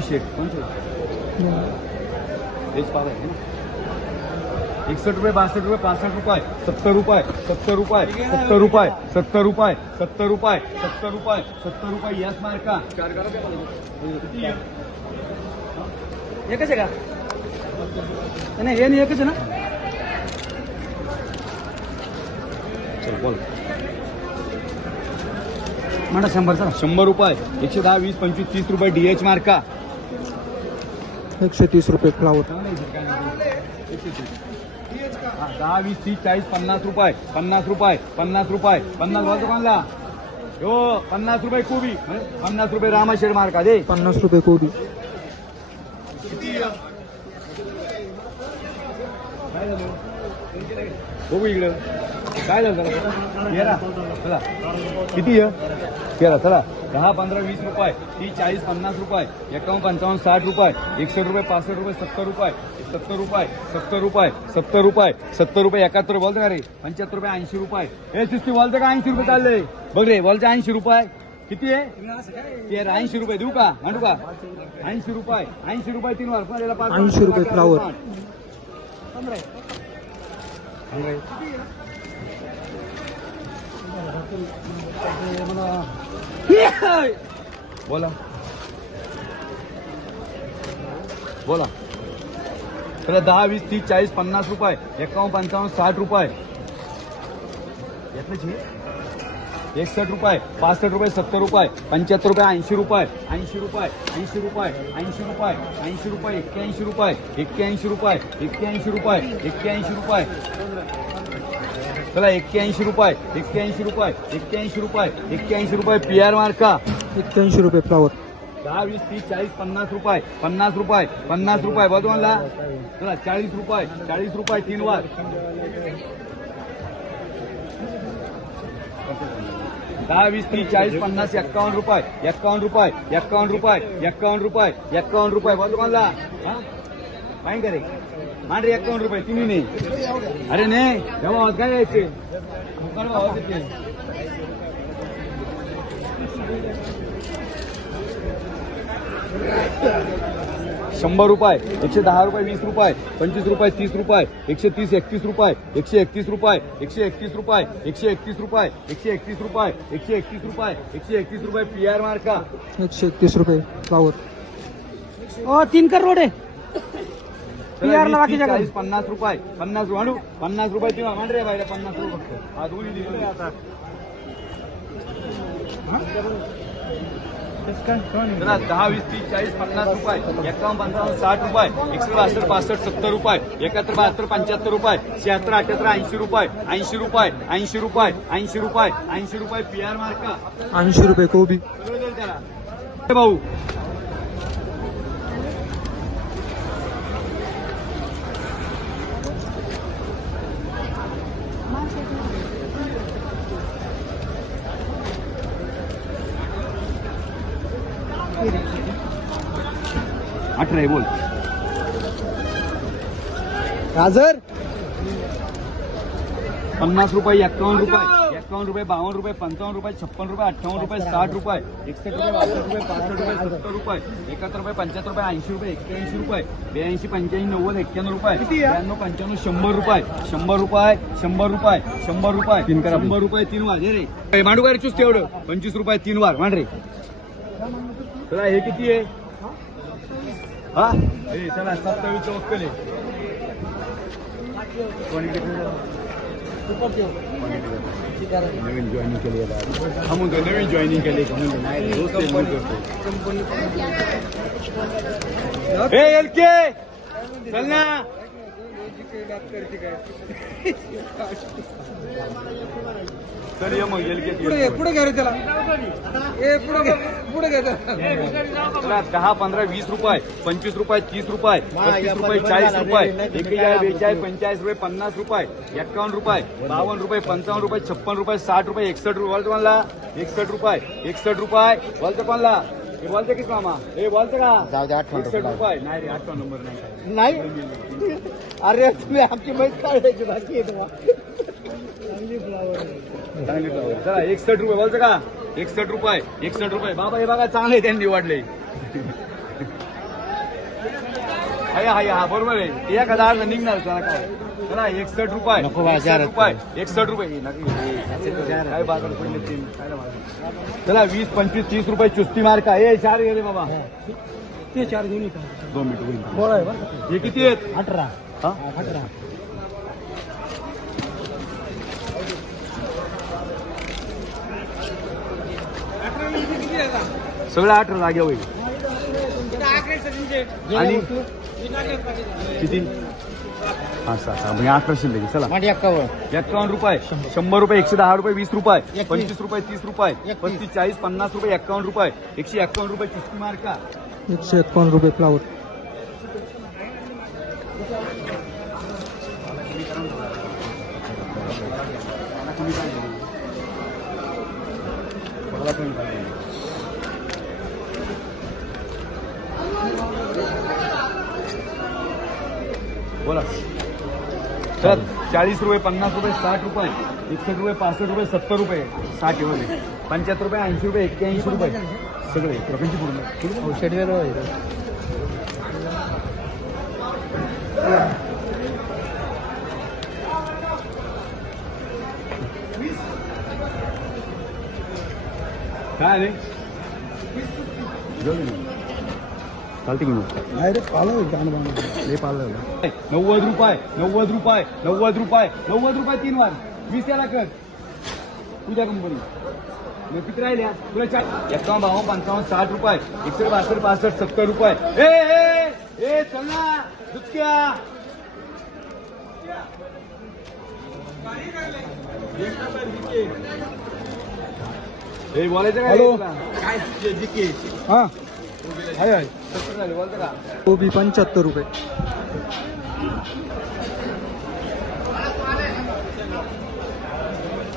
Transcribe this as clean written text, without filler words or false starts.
शेट कोणते हेच पाव आहे ना 61 रुपये 62 रुपये 65 रुपये 70 रुपये 70 रुपये 70 रुपये 70 रुपये 70 रुपये 70 रुपये 70 रुपये याच मार्का एकच आहे का नाही हे नाही एकच आहे ना चल बोल म्हणा 100चा 100 रुपये 110 20 25 30 रुपये डीएच मार्का 130 रुपये फ्लावर 10 20 30 40 50 रुपये 50 रुपये 50 रुपये 50 वाजता कोणला हो 50 रुपये कोबी 50 रुपये रामाशेर मार्का दे 50 रुपये कोबी बघू इकडं काय झालं तेरा चला किती आहे तेरा चला 10 15 20 रुपये 30 40 50 रुपये 51 55 60 रुपये 61 रुपये 65 रुपये 70 रुपये 70 रुपये 70 रुपये 70 रुपये 70 रुपये 71 बोलतो का रे 75 रुपये 80 रुपये हे सिस्टी बोलतं का 80 रुपये चालले बघ रे बोलते 80 रुपये किती आहे तेरा 80 रुपये देऊ का म्हणू का 80 रुपये 80 रुपये 3 वर 80 रुपये फ्लावर बोला बोला चला 10 20 30 40 50 रुपये 51 55 60 रुपये 61 रुपये 65 रुपये 70 रुपये 75 रुपये 80 रुपये 80 रुपये 80 रुपये 80 रुपये 80 रुपये 81 रुपये 81 रुपये 81 रुपये 81 रुपये चला 81 रुपये 81 रुपये 81 रुपये 81 रुपये पीआर मार्का 81 रुपये फ्लावर 10 20 30 40 50 रुपये 50 रुपये 50 रुपये बघ म्हणला चला 40 रुपये 40 रुपये 3 वार 10 20 30 40 50 51 रुपये 51 रुपये 51 रुपये 51 रुपये 51 रुपये बघ म्हणला फाईन करे मान रे 51 रुपये तुम्ही नाही अरे नाही तेव्हा काय यायचे 100 रुपये 110 रुपये 20 रुपये 25 रुपये 30 रुपये 130 31 रुपये 131 रुपये 131 रुपये 131 रुपये 131 रुपये 131 रुपये 131 रुपये पीआर मार्का 131 रुपये फ्लावर 3 करोड आहे पीआर ला बाकी 50 रुपये 50 वाढू 50 रुपये किंवा मान रे बाहेर 50 रुपये फक्त हा दोन्ही दिले आता चला 10 20 30 40 50 रुपये 51 55 60 रुपये 162 65 70 रुपये 71 72 75 रुपये 76 78 80 रुपये 80 रुपये 80 रुपये 80 रुपये 80 रुपये पीआर मार्का 80 रुपये कोबी भाऊ अठरा आहे बोल गाजर 50 रुपये 51 रुपये 51 रुपये 52 रुपये 55 रुपये 56 रुपये 58 रुपये 60 रुपये 61 रुपये 62 रुपये 65 रुपये 70 रुपये 71 रुपये 75 रुपये 80 रुपये 81 रुपये 82 85 90 91 रुपये 92 95 100 रुपये 100 रुपये 100 रुपये 100 रुपये 100 रुपये 3 वार रे मांडू काय चूस तेवढं 25 रुपये 3 वार मांड रे चला हे किती आहे हा हे चला 27 वक्कल आहे नवीन जॉईनिंग केली हा म्हणतो नवीन जॉईनिंग केली का म्हणतो नाही हे एल के चल ना चल ये मग एल के पुढे घ्या रे त्याला पुढे घ्या 10 15 20 रुपये 25 रुपये 30 रुपये 35 रुपये 40 रुपये 41 42 45 रुपये 50 रुपये 51 रुपये 52 रुपये 55 रुपये 56 रुपये 60 रुपये 61 रुपये बोलतो कोणला 61 रुपये 61 रुपये बोलतो कोणला हे बोलते की मामा हे बोलते का 61 रुपये नाही रे 8 नंबर नाही अरे तुम्ही आमची मैत्री काढायची बाकी आहे चांगली फ्लावर चला 61 रुपये बोलतं का 61 रुपये 61 रुपये बाबा हे बघा चांगले त्यांनी वाढले हा बरोबर आहे 1000 निघणार त्याला काय चला 61 रुपये नको बा, 61 रुपये 61 रुपये काय बाजार पडले तीन चला 20 25 30 रुपये चुस्ती मार का ए 4 गेले बाबा ते 4 घेऊन 2 मिनिट बोळा आहे बरं का? हे किती आहेत 18 हा 18 सगळं 18 जागे होईल आणि किती हा 7 म्हणजे 18 लगे चला मांडी 51 51 रुपये 100 रुपये 110 रुपये 20 रुपये 21 25 रुपये 30 रुपये 35 40 50 रुपये 51 रुपये 151 रुपये चुस्की मार का 151 रुपये फ्लावर बोला सर 40 रुपये 50 रुपये 60 रुपये 61 रुपये 65 रुपये 70 रुपये 60 रुपये 75 रुपये 80 रुपये 81 रुपये सगळे प्रपंच पूर्ण औषध वेगळं काय आले चालते की मग नाही रे पालं गाणं हे पाहिलं 90 रुपये 90 रुपये 90 रुपये 90 रुपये 3 वार 20 याला कर तुझ्या कंपनी मग किती राहिल्या तुला 51 52 55 60 रुपये 61 62 65 70 रुपये ए चल ना दुसक्या हे बोलायचं काय हॅलो. काय जिके हा आहे 70 झाले बोलतं का कोबी 75 रुपये